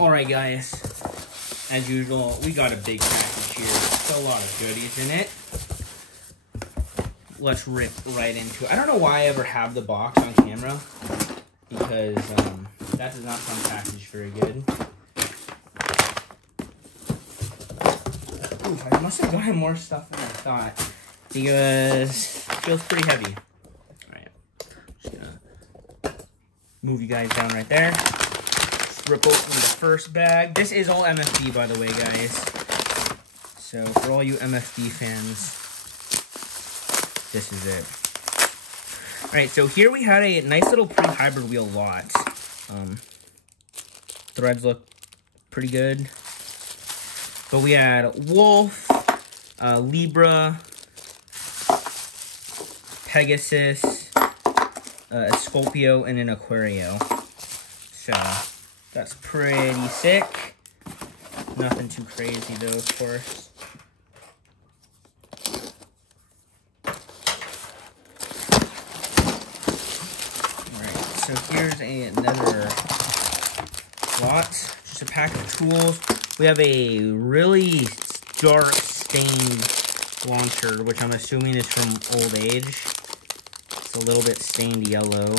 Alright guys, as usual, we got a big package here. There's a lot of goodies in it. Let's rip right into it. I don't know why I ever have the box on camera, because that does not sound packaged very good. Ooh, I must have gotten more stuff than I thought, because it feels pretty heavy. Alright, just gonna move you guys down right there. Rip open the first bag. This is all MFB, by the way, guys. So for all you MFB fans, this is it. All right, so here we had a nice little pre-hybrid wheel lot. Threads look pretty good, but we had Wolf, Libra, Pegasus, a Scorpio, and an Aquario. So that's pretty sick. Nothing too crazy though, of course. Alright, so here's another lot. Just a pack of tools. We have a really dark stained launcher, which I'm assuming is from old age. It's a little bit stained yellow.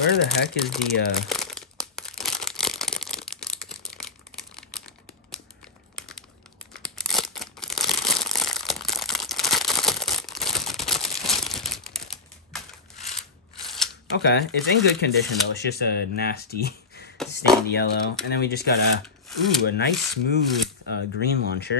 Where the heck is the, Okay, it's in good condition though. It's just a nasty stained yellow. And then we just got a nice smooth green launcher.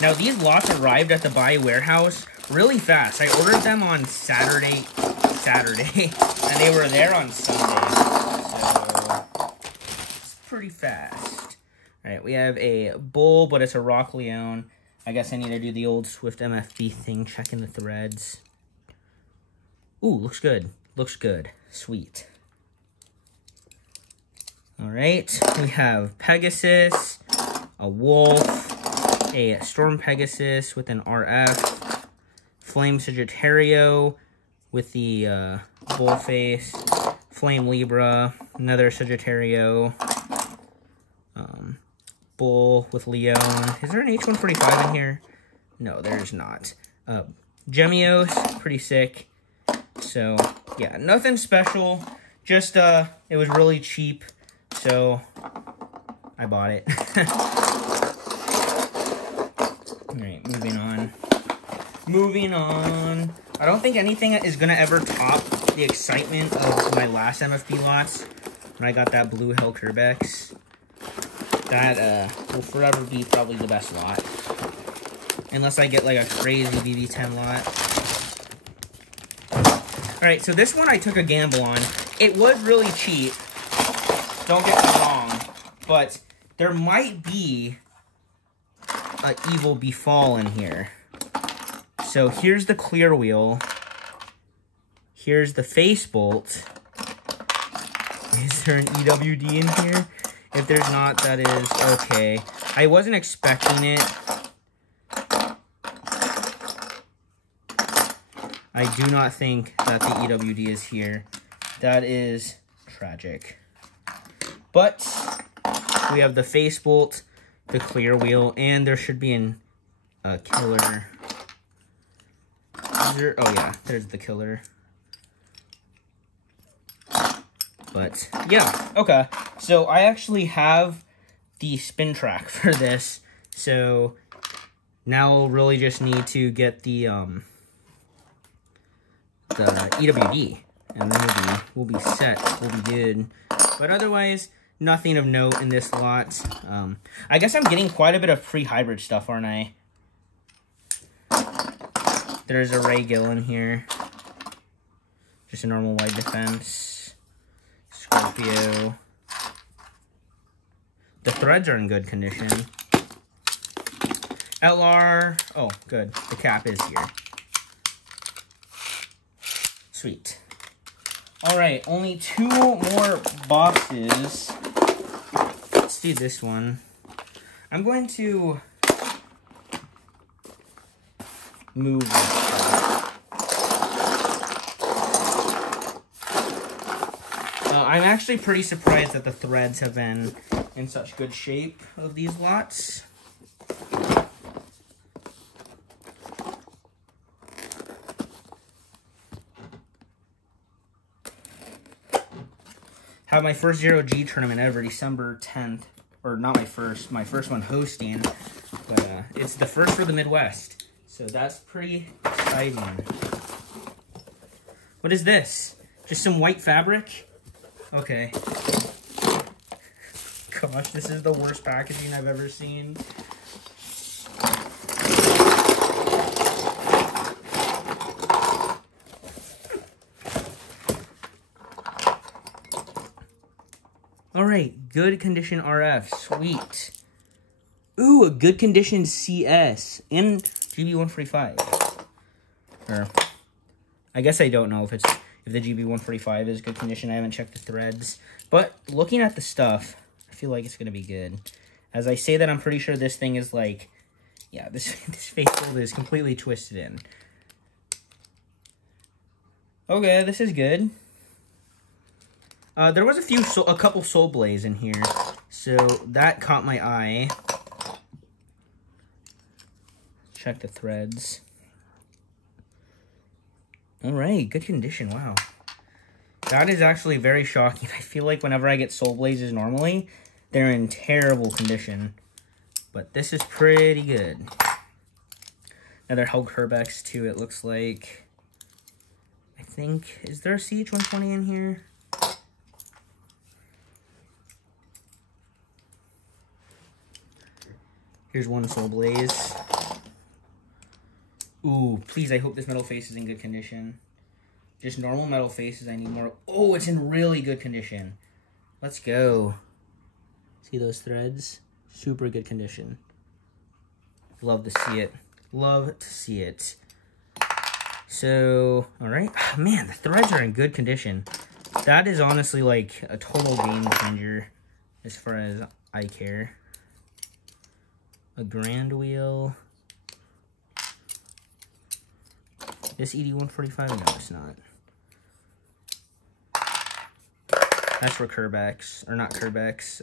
Now, these lots arrived at the Buy warehouse really fast. I ordered them on Saturday, and they were there on Sunday. So, it's pretty fast. All right, we have a Bull, but it's a Rock Leone. I guess I need to do the old Swift MFB thing, checking the threads. Ooh, looks good. Looks good. Sweet. All right, we have Pegasus, a Wolf, a Storm Pegasus with an RF, Flame Sagittario with the bull face, Flame Libra, another Sagittario, Bull with Leone. Is there an H145 in here? No, there's not. Gemios, pretty sick. So, yeah, nothing special. Just, it was really cheap, so I bought it. Alright, moving on. Moving on. I don't think anything is going to ever top the excitement of my last MFB lots when I got that blue Hellkerbex. That will forever be probably the best lot. Unless I get like a crazy BB10 lot. Alright, so this one I took a gamble on. It was really cheap. Don't get me wrong. But there might be an Evil Befall in here. So here's the clear wheel. Here's the face bolt. Is there an EWD in here? If there's not, that is okay. I wasn't expecting it. I do not think that the EWD is here. That is tragic. But we have the face bolt, the clear wheel, and there should be a killer. Oh yeah, there's the killer. But yeah, okay. So I actually have the spin track for this. So now we'll really just need to get the EWD, and then we'll be set. We'll be good. But otherwise, nothing of note in this lot. I guess I'm getting quite a bit of pre-hybrid stuff, aren't I? There's a Ray Gill in here. Just a normal wide defense. Scorpio. The threads are in good condition. LR. Oh, good. The cap is here. Sweet. Alright, only 2 more boxes. Let's do this one. I'm going to move this stuff. I'm actually pretty surprised that the threads have been in such good shape of these lots. Have my first 0G tournament ever, December 10th. Or not my first one hosting. But it's the first for the Midwest. So that's pretty exciting. What is this? Just some white fabric? Okay. Gosh, this is the worst packaging I've ever seen. Alright, good condition RF, sweet. Ooh, a good condition CS and GB145. Or, I guess I don't know if the GB145 is good condition. I haven't checked the threads. But looking at the stuff, I feel like it's going to be good. As I say that, I'm pretty sure this thing is like, yeah, this face fold is completely twisted in. Okay, this is good. There was a couple soul blaze in here, so that caught my eye. Check the threads. All right, good condition. Wow, that is actually very shocking. I feel like whenever I get soul blazes normally, they're in terrible condition, but this is pretty good. Another Hulk Herbex too. It looks like. I think, is there a CH120 in here? Here's one soul blaze. Ooh, please, I hope this metal face is in good condition. Just normal metal faces, I need more. Oh, it's in really good condition. Let's go. See those threads? Super good condition. Love to see it. Love to see it. So, alright. Man, the threads are in good condition. That is honestly like a total game changer as far as I care. A grand wheel. This ED145? No, it's not. That's for Kerbex, or not Kerbex.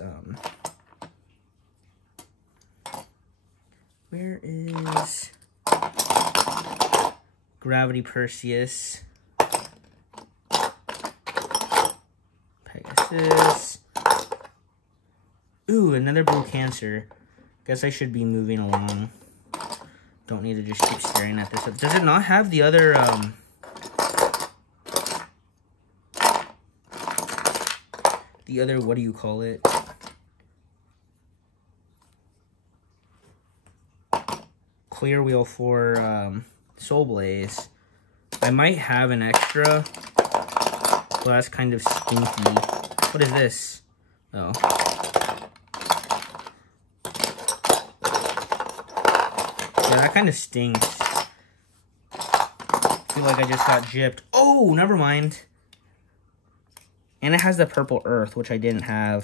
Where is Gravity Perseus? Pegasus. Ooh, another Blue Cancer. Guess I should be moving along. Don't need to just keep staring at this. Does it not have the other, what do you call it? Clear wheel for, Soul Blaze. I might have an extra. Well, that's kind of stinky. What is this? Oh. Yeah, that kind of stinks. I feel like I just got gypped. Oh, never mind. And it has the purple earth, which I didn't have.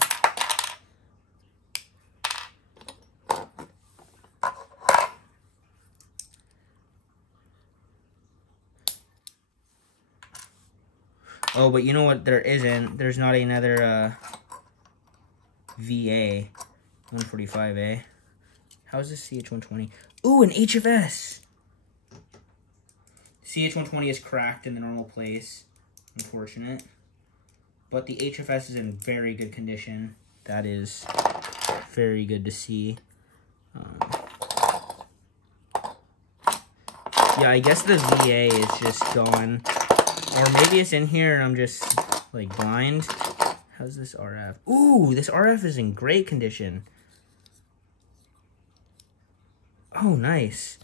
Oh, but you know what there isn't? There's not another VA 145A. How's this CH120? Ooh, an HFS! CH120 is cracked in the normal place. Unfortunate. But the HFS is in very good condition. That is very good to see. Yeah, I guess the VA is just gone. Or maybe it's in here and I'm just, like, blind. How's this RF? Ooh, this RF is in great condition. Oh, nice.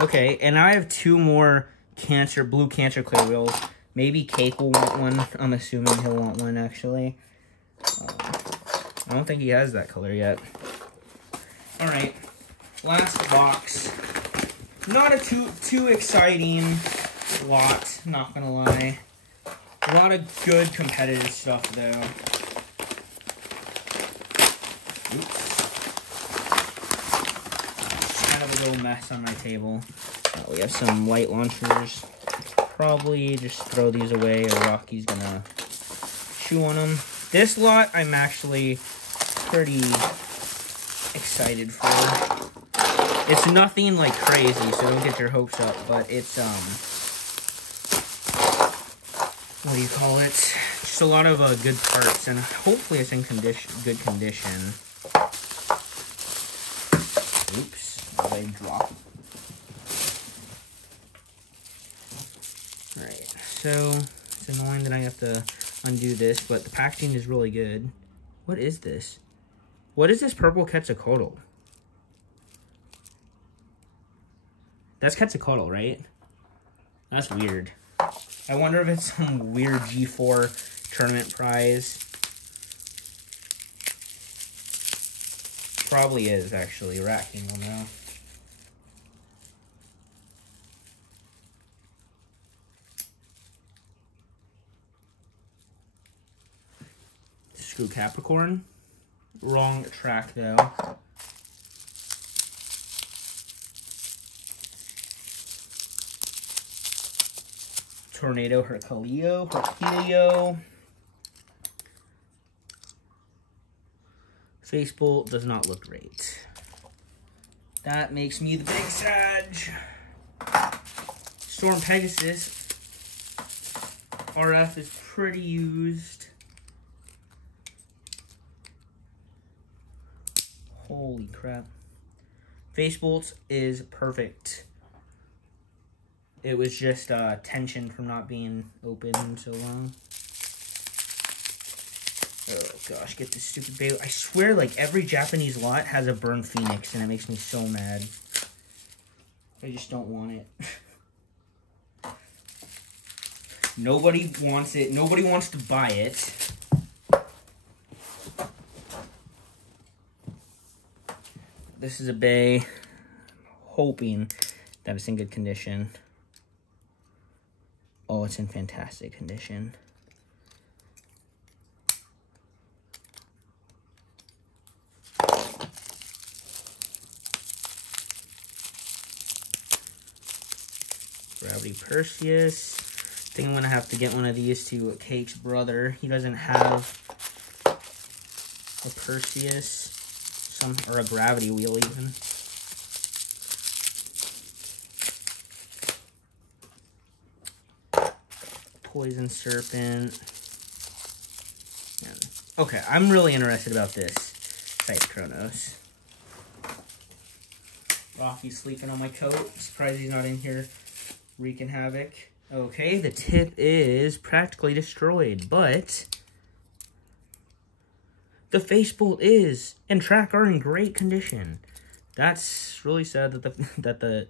Okay, and I have two more blue cancer clear wheels. Maybe Cake will want one. I'm assuming he'll want one, actually. I don't think he has that color yet. Alright, last box. Not a too exciting lot, not gonna lie. A lot of good competitive stuff, though. Oops. Kind of a little mess on my table. We have some light launchers. Probably just throw these away, or Rocky's gonna chew on them. This lot I'm actually pretty excited for. It's nothing like crazy, so don't get your hopes up, but it's what do you call it? Just a lot of good parts, and hopefully it's in good condition. Oops, what did I drop? Alright, so it's annoying that I have to undo this, but the packaging is really good. What is this? What is this purple Quetzalcoatl? That's Quetzalcoatl, right? That's weird. I wonder if it's some weird G4 tournament prize. Probably is, actually. Rat King will know. Screw Capricorn. Wrong track, though. Tornado Herculeo. Facebolt does not look great. That makes me the big Sag. Storm Pegasus. RF is pretty used. Holy crap. Facebolt is perfect. It was just tension from not being open so long. Oh gosh, get this stupid Beyblade. I swear, like, every Japanese lot has a Burn Phoenix, and it makes me so mad. I just don't want it. Nobody wants it. Nobody wants to buy it. This is a Bay. Hoping that it's in good condition. Oh, it's in fantastic condition. Gravity Perseus. I think I'm going to have to get one of these to Cake's brother. He doesn't have a Perseus. Or a gravity wheel, even. Poison Serpent. Okay, I'm really interested about this Scythe Chronos. Rocky's sleeping on my coat. Surprised he's not in here wreaking havoc. Okay, the tip is practically destroyed, but the Facebolt is and track are in great condition. That's really sad that the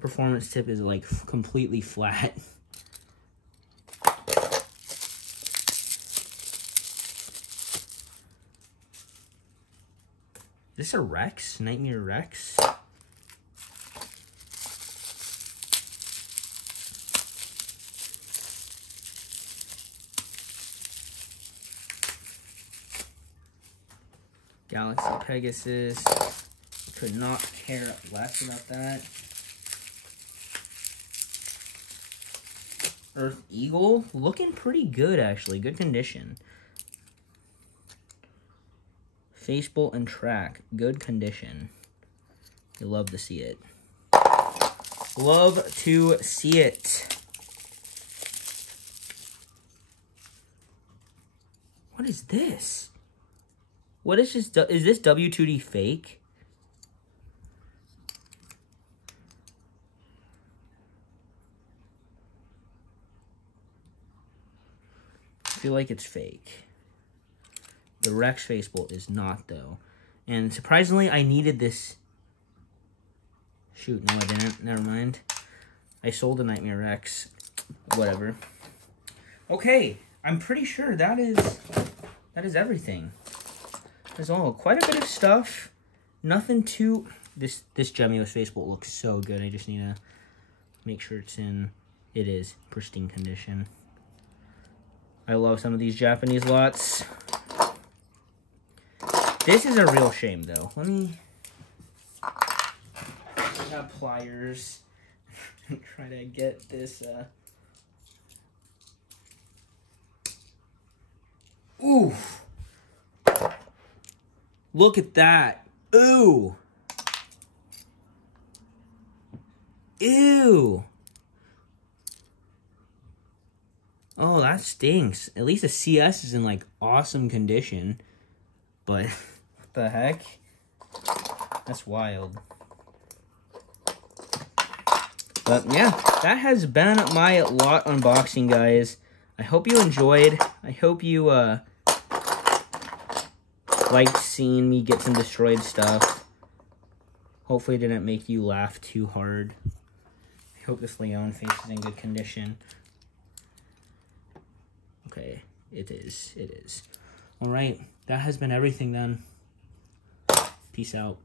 performance tip is like completely flat. Is this a Rex? Nightmare Rex? Galaxy Pegasus. Could not care less about that. Earth Eagle. Looking pretty good, actually. Good condition. Facebolt and track. Good condition. You love to see it. Love to see it. What is this? What is this? Is this W2D fake? I feel like it's fake. The Rex Facebolt is not, though. And surprisingly, I needed this. Shoot, no I didn't. Never mind. I sold a Nightmare Rex. Whatever. Okay, I'm pretty sure that is everything. There's all quite a bit of stuff. Nothing too... This Gemulous Facebolt looks so good. I just need to make sure it's in... It is pristine condition. I love some of these Japanese lots. This is a real shame, though. Let me... We have pliers. Try to get this, Ooh! Look at that. Ooh! Ew! Oh, that stinks. At least the CS is in, like, awesome condition. But, what the heck? That's wild. But, yeah, that has been my lot unboxing, guys. I hope you enjoyed. I hope you, liked seeing me get some destroyed stuff. Hopefully it didn't make you laugh too hard. I hope this Leon face is in good condition. Okay, it is. It is. All right, that has been everything then. Peace out.